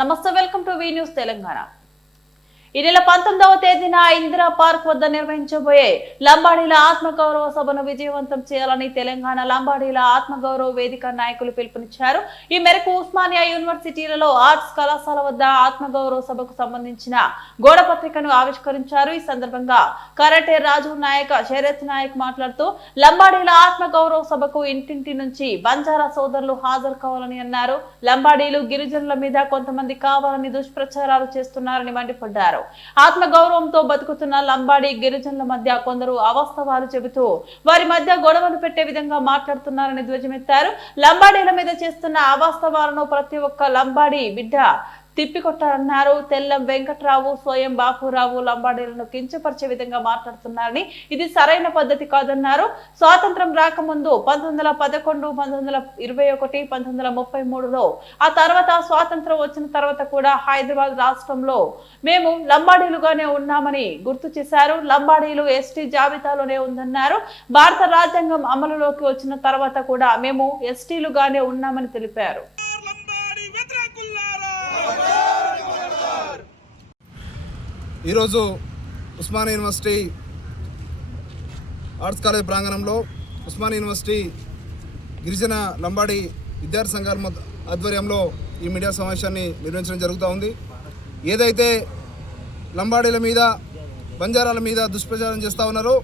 నమస్తే, welcome to V news Telangana. ఈ నెల 19వ తేదీన ఇందిరా పార్క్ వద్ద నిర్వహించబోయే లంబాడీల ఆత్మగౌరవ సభను విజయవంతం చేయాలని తెలంగాణ లంబాడీల ఆత్మగౌరవ వేదిక నాయకులు పిలుపునిచ్చారు. ఈ మేరకు ఉస్మానియా యూనివర్సిటీలలో ఆర్ట్స్ కళాశాల వద్ద ఆత్మగౌరవ సభకు సంబంధించిన గోడ పత్రికను ఆవిష్కరించారు. ఈ సందర్భంగా కరాటే రాజు నాయక్, శరత్ నాయక్ మాట్లాడుతూ లంబాడీల ఆత్మగౌరవ సభకు ఇంటింటి నుంచి బంజారా సోదరులు హాజరు కావాలని అన్నారు. లంబాడీలు గిరిజనుల మీద కొంతమంది కావాలని దుష్ప్రచారాలు చేస్తున్నారని మండిపడ్డారు. ఆత్మగౌరవంతో బతుకుతున్న లంబాడీ గిరిజనుల మధ్య కొందరు అవాస్తవాలు చెబుతూ వారి మధ్య గొడవలు పెట్టే విధంగా మాట్లాడుతున్నారని ధ్వజమెత్తారు. లంబాడీల మీద చేస్తున్న అవాస్తవాలను ప్రతి ఒక్క లంబాడీ బిడ్డ తిప్పికొట్టారన్నారు. తెల్లం వెంకట్రావు, స్వయం బాపురావు లంబాడీలను కించపరిచే విధంగా మాట్లాడుతున్నారని, ఇది సరైన పద్ధతి కాదన్నారు. స్వాతంత్రం రాకముందు 1911, 1921, 1933లో, ఆ తర్వాత స్వాతంత్రం వచ్చిన తర్వాత కూడా హైదరాబాద్ రాష్ట్రంలో మేము లంబాడీలుగానే ఉన్నామని గుర్తు చేశారు. లంబాడీలు ఎస్టీ జాబితాలోనే ఉందన్నారు. భారత రాజ్యాంగం అమలులోకి వచ్చిన తర్వాత కూడా మేము ఎస్టీలుగానే ఉన్నామని తెలిపారు. ఈరోజు ఉస్మానియా యూనివర్సిటీ ఆర్ట్స్ కాలేజ్ ప్రాంగణంలో ఉస్మానియా యూనివర్సిటీ గిరిజన లంబాడి విద్యార్థి సంఘాల ఆధ్వర్యంలో ఈ మీడియా సమావేశాన్ని నిర్వహించడం జరుగుతూ ఉంది. ఏదైతే లంబాడీల మీద, బంజారాల మీద దుష్ప్రచారం చేస్తూ ఉన్నారో,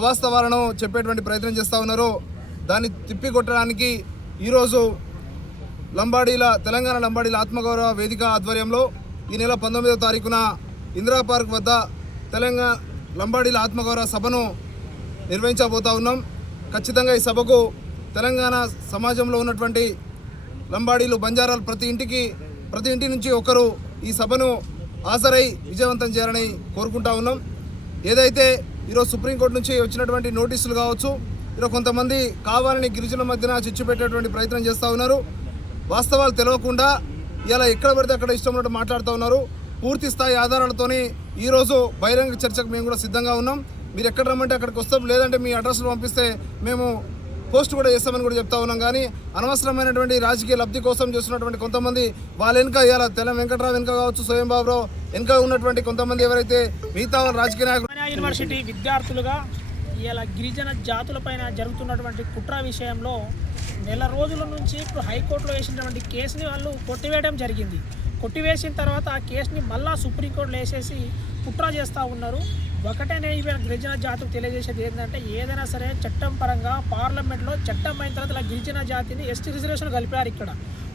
అవాస్తవాలను చెప్పేటువంటి ప్రయత్నం చేస్తూ ఉన్నారో, దాన్ని తిప్పికొట్టడానికి ఈరోజు తెలంగాణ లంబాడీల ఆత్మగౌరవ వేదిక ఆధ్వర్యంలో ఈ నెల 19వ తారీఖున ఇందిరా పార్క్ వద్ద తెలంగాణ లంబాడీల ఆత్మగౌరవ సభను నిర్వహించబోతా ఉన్నాం. ఖచ్చితంగా ఈ సభకు తెలంగాణ సమాజంలో ఉన్నటువంటి లంబాడీలు, బంజారాలు ప్రతి ఇంటి నుంచి ఒకరు ఈ సభను హాజరై విజయవంతం చేయాలని కోరుకుంటా ఉన్నాం. ఏదైతే ఈరోజు సుప్రీంకోర్టు నుంచి వచ్చినటువంటి నోటీసులు కావచ్చు, ఈరోజు కొంతమంది కావాలని గిరిజనుల మధ్యన చిచ్చు పెట్టేటువంటి ప్రయత్నం చేస్తూ ఉన్నారు. వాస్తవాలు తెలియకుండా ఇలా ఎక్కడ పడితే అక్కడ ఇష్టం ఉన్నట్టు మాట్లాడుతూ ఉన్నారు. పూర్తి స్థాయి ఆధారాలతోని ఈరోజు బహిరంగ చర్చకు మేము కూడా సిద్ధంగా ఉన్నాం. మీరు ఎక్కడ రమ్మంటే అక్కడికి వస్తాం, లేదంటే మీ అడ్రస్లు పంపిస్తే మేము పోస్ట్ కూడా చేస్తామని కూడా చెప్తా ఉన్నాం. కానీ అనవసరమైనటువంటి రాజకీయ లబ్ధి కోసం చేస్తున్నటువంటి కొంతమంది వాళ్ళ వెనుక ఇలా తెల్లం వెంకట్రావు వెనుక కావచ్చు, స్వయం బాబురావు వెనుక ఉన్నటువంటి కొంతమంది ఎవరైతే మిగతా రాజకీయ నాయకులు యూనివర్సిటీ విద్యార్థులుగా ఇలా గిరిజన జాతులపైన జరుగుతున్నటువంటి కుట్ర విషయంలో నెల రోజుల నుంచి ఇప్పుడు హైకోర్టులో వేసినటువంటి కేసుని వాళ్ళు కొట్టివేయడం జరిగింది. కొట్టివేసిన తర్వాత ఆ కేసుని మళ్ళా సుప్రీంకోర్టులో వేసేసి కుట్ర చేస్తూ ఉన్నారు. ఒకటే నేను గిరిజన జాతికి తెలియజేసేది ఏంటంటే, ఏదైనా సరే చట్టం పరంగా పార్లమెంట్లో చట్టం అయిన తర్వాత గిరిజన జాతిని ఎస్టీ రిజర్వేషన్ కలిపారు. ఇక్కడ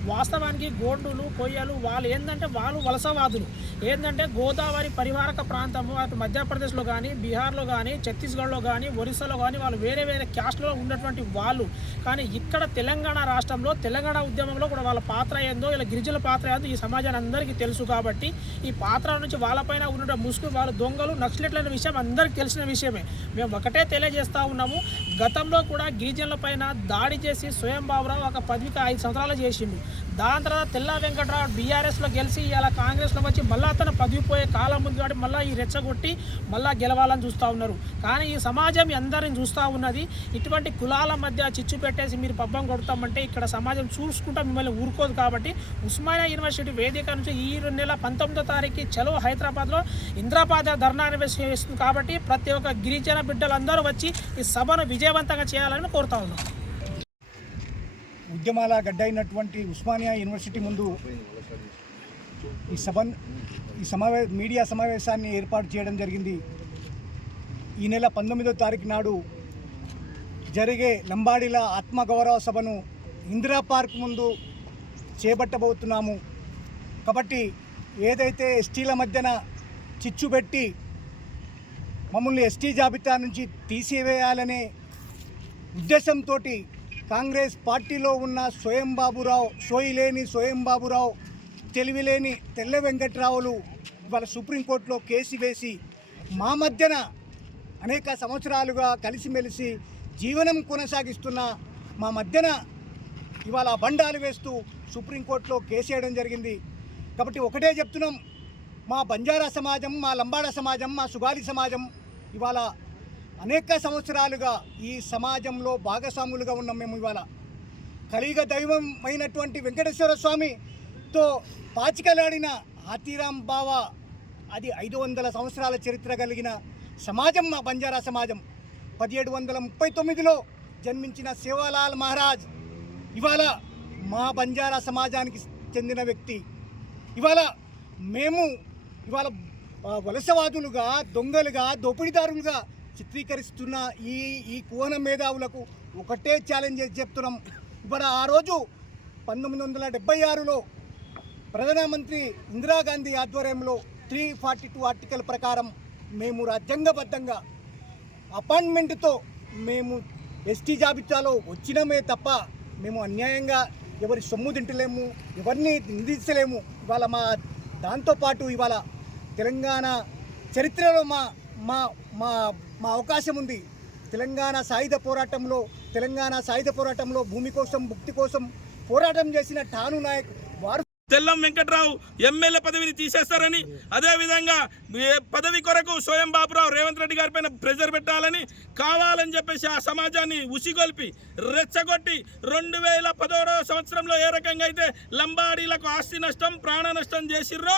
వాస్తవానికి గోండులు, కొయ్యలు వాళ్ళు ఏంటంటే వాళ్ళు వలసవాదులు. ఏంటంటే గోదావరి పరివారక ప్రాంతము అటు మధ్యప్రదేశ్లో కానీ, బీహార్లో కానీ, ఛత్తీస్గఢ్లో కానీ, ఒరిస్సాలో కానీ వాళ్ళు వేరే క్యాస్ట్లో ఉన్నటువంటి వాళ్ళు. కానీ ఇక్కడ తెలంగాణ రాష్ట్రంలో తెలంగాణ ఉద్యమంలో కూడా వాళ్ళ పాత్ర ఏందో, ఇలా గిరిజనుల పాత్ర ఏందో ఈ సమాజానికి అందరికీ తెలుసు. కాబట్టి ఈ పాత్ర నుంచి వాళ్ళపైన ఉన్న ముసుగు, వాళ్ళు దొంగలు, నక్సలెట్లైన విషయం అందరికీ తెలిసిన విషయమే. మేము ఒకటే తెలియజేస్తూ ఉన్నాము. గతంలో కూడా గిరిజనుల పైన దాడి చేసి స్వయం బాబురావు ఒక 5 సంవత్సరాలు చేసిండు. దాని తర్వాత తెల్లా వెంకట్రావు బీఆర్ఎస్లో గెలిచి ఇలా కాంగ్రెస్లో వచ్చి మళ్ళీ అతను పదివిపోయే కాలం ఉంది కాబట్టి మళ్ళీ ఈ రెచ్చగొట్టి మళ్ళీ గెలవాలని చూస్తూ ఉన్నారు. కానీ ఈ సమాజం అందరిని చూస్తూ ఉన్నది. ఇటువంటి కులాల మధ్య చిచ్చు పెట్టేసి మీరు పబ్బం కొడతామంటే ఇక్కడ సమాజం చూసుకుంటా మిమ్మల్ని ఊరుకోదు. కాబట్టి ఉస్మానియా యూనివర్సిటీ వేదిక నుంచి ఈ నెల 19వ తారీఖు చలో హైదరాబాద్లో ఇందిరాపాద ధర్నా నిర్వహిస్తుంది. కాబట్టి ప్రతి ఒక్క గిరిజన బిడ్డలందరూ వచ్చి ఈ సభను విజయవంతంగా చేయాలని కోరుతా ఉన్నాం. ఉద్యమాల గడ్డైనటువంటి ఉస్మానియా యూనివర్సిటీ ముందు మీడియా సమావేశాన్ని ఏర్పాటు చేయడం జరిగింది. ఈ నెల 19వ తారీఖు నాడు జరిగే లంబాడీల ఆత్మగౌరవ సభను ఇందిరా పార్క్ ముందు చేపట్టబోతున్నాము. కాబట్టి ఏదైతే ఎస్టీల మధ్యన చిచ్చు పెట్టి మమ్మల్ని ఎస్టీ జాబితా నుంచి తీసివేయాలనే ఉద్దేశంతో కాంగ్రెస్ పార్టీలో ఉన్న స్వయం బాబురావు, సోయిలేని స్వయం బాబురావు, తెలివిలేని తెల్ల వెంకట్రావులు ఇవాళ సుప్రీంకోర్టులో కేసు వేసి మా మధ్యన అనేక సంవత్సరాలుగా కలిసిమెలిసి జీవనం కొనసాగిస్తున్న మా మధ్యన ఇవాళ బండాలు వేస్తూ సుప్రీంకోర్టులో కేసు వేయడం జరిగింది. కాబట్టి ఒకటే చెప్తున్నాం, మా బంజారా సమాజం, మా లంబాడ సమాజం, మా సుగాలి సమాజం ఇవాళ అనేక సంవత్సరాలుగా ఈ సమాజంలో భాగస్వాములుగా ఉన్నాం. మేము ఇవాళ కలియుగ దైవం అయినటువంటి వెంకటేశ్వర స్వామి తో పాచికలాడిన హాతీరాం బావా అది 500 సంవత్సరాల చరిత్ర కలిగిన సమాజం మా బంజారా సమాజం. 1739లో జన్మించిన సేవాలాల్ మహారాజ్ ఇవాళ మా బంజారా సమాజానికి చెందిన వ్యక్తి. ఇవాళ మేము ఇవాళ వలసవాదులుగా, దొంగలుగా, దోపిడీదారులుగా చిత్రీకరిస్తున్న ఈ కోన మేధావులకు ఒకటే ఛాలెంజ్ చెప్తున్నాం. ఇవాళ ఆ రోజు 1976లో ప్రధానమంత్రి ఇందిరాగాంధీ ఆధ్వర్యంలో 342 ఆర్టికల్ ప్రకారం మేము రాజ్యాంగబద్ధంగా అపాయింట్మెంట్తో మేము ఎస్టీ జాబితాలో వచ్చినమే తప్ప మేము అన్యాయంగా ఎవరి సొమ్ము తింటలేము, ఎవరిని నిందించలేము. ఇవాళ మా దాంతోపాటు ఇవాళ తెలంగాణ చరిత్రలో మా మా మా మా అవకాశం ఉంది. తెలంగాణ సాయుధ పోరాటంలో భూమి కోసం, భుక్తి కోసం పోరాటం చేసిన ఠాను నాయక్ వారు తెల్లం వెంకట్రావు ఎమ్మెల్యే పదవిని తీసేస్తారని, అదేవిధంగా పదవి కొరకు స్వయం బాపురావు రేవంత్ రెడ్డి గారి పైన ప్రెజర్ పెట్టాలని కావాలని చెప్పేసి ఆ సమాజాన్ని ఉసిగొల్పి రెచ్చగొట్టి 2011 సంవత్సరంలో ఏ రకంగా అయితే లంబాడీలకు ఆస్తి నష్టం, ప్రాణ నష్టం చేసిర్రో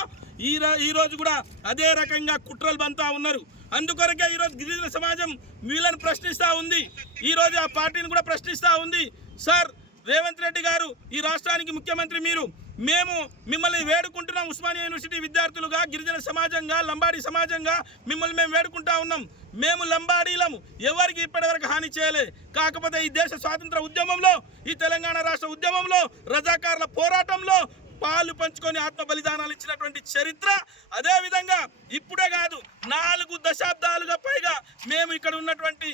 ఈ రోజు కూడా అదే రకంగా కుట్రలు బంతా ఉన్నారు. అందుకొరకే ఈరోజు గిరిజన సమాజం వీళ్ళని ప్రశ్నిస్తూ ఉంది. ఈరోజు ఆ పార్టీని కూడా ప్రశ్నిస్తూ ఉంది. సార్ రేవంత్ రెడ్డి గారు ఈ రాష్ట్రానికి ముఖ్యమంత్రి, మేము మిమ్మల్ని వేడుకుంటున్నాం. ఉస్మానియా యూనివర్సిటీ విద్యార్థులుగా, గిరిజన సమాజంగా, లంబాడీ సమాజంగా మిమ్మల్ని మేము వేడుకుంటా ఉన్నాం. మేము లంబాడీలము, ఎవరికి ఇప్పటివరకు హాని చేయలే. కాకపోతే ఈ దేశ స్వాతంత్ర ఉద్యమంలో, ఈ తెలంగాణ రాష్ట్ర ఉద్యమంలో, రజాకారుల పోరాటంలో పాలు పంచుకొని ఆత్మ బలిదానాలు ఇచ్చినటువంటి చరిత్ర. అదేవిధంగా ఇప్పుడే కాదు, 4 దశాబ్దాలుగా పైగా మేము ఇక్కడ ఉన్నటువంటి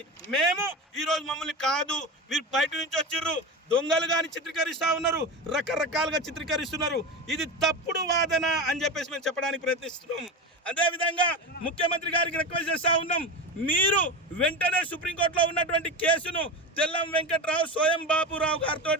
ఈరోజు మమ్మల్ని కాదు, మీరు బయట నుంచి వచ్చిర్రు, దొంగలుగాని చిత్రీకరిస్తూ ఉన్నారు, రకరకాలుగా చిత్రీకరిస్తున్నారు. ఇది తప్పుడు వాదన అని చెప్పేసి మేము చెప్పడానికి ప్రయత్నిస్తున్నాం. అదేవిధంగా ముఖ్యమంత్రి గారికి రిక్వెస్ట్ చేస్తూ ఉన్నాం, మీరు వెంటనే సుప్రీంకోర్టులో ఉన్నటువంటి కేసును తెల్లం వెంకట్రావు, స్వయం బాపురావు గారితో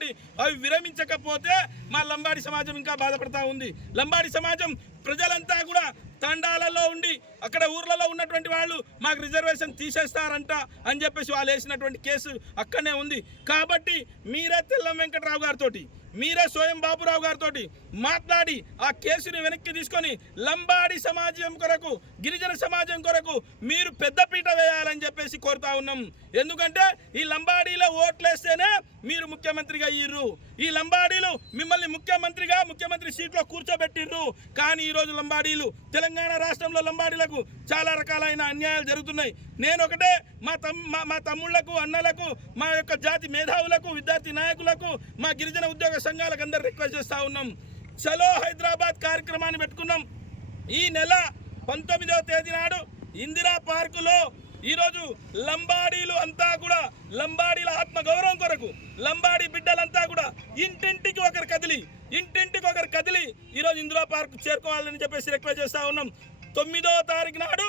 అవి విరమించకపోతే మా లంబాడి సమాజం ఇంకా బాధపడతా ఉంది. లంబాడి సమాజం ప్రజలంతా కూడా తండాలలో ఉండి అక్కడ ఊర్లలో ఉన్నటువంటి వాళ్ళు మాకు రిజర్వేషన్ తీసేస్తారంట అని చెప్పేసి వాళ్ళు వేసినటువంటి కేసు అక్కడనే ఉంది. కాబట్టి మీరే తెల్లం వెంకట్రావు గారితో, మీరే స్వయం బాపురావు గారితో మాట్లాడి ఆ కేసుని వెనక్కి తీసుకొని లంబాడి సమాజం కొరకు, గిరిజన సమాజం కొరకు మీరు పెద్దపీట వేయాలని చెప్పేసి కోరుతా ఉన్నాం. ఎందుకంటే ఈ లంబాడీలో ఓట్లేస్తేనే మీరు ముఖ్యమంత్రిగా అయ్యిర్రు. ఈ లంబాడీలు మిమ్మల్ని ముఖ్యమంత్రి సీట్లో కూర్చోబెట్టిర్రు. కానీ ఈరోజు లంబాడీలు, తెలంగాణ రాష్ట్రంలో లంబాడీలకు చాలా రకాలైన అన్యాయాలు జరుగుతున్నాయి. నేను ఒకటే మా తమ్ముళ్లకు, అన్నలకు, మా యొక్క జాతి మేధావులకు, విద్యార్థి నాయకులకు, మా గిరిజన ఉద్యోగ సంఘాలకు అందరూ రిక్వెస్ట్ చేస్తూ ఉన్నాం. చలో హైదరాబాద్ కార్యక్రమాన్ని పెట్టుకున్నాం. ఈ నెల 19వ తేదీ నాడు ఇందిరా పార్కులో ఈరోజు లంబాడీలు అంతా కూడా, లంబాడీల ఆత్మగౌరవం కొరకు, లంబాడీ బిడ్డలంతా కూడా ఇంటింటికి ఒకరు కదిలి ఈరోజు ఇందిరా పార్క్ చేరుకోవాలని చెప్పేసి రిక్వెస్ట్ చేస్తూ ఉన్నాం. 9వ తారీఖు నాడు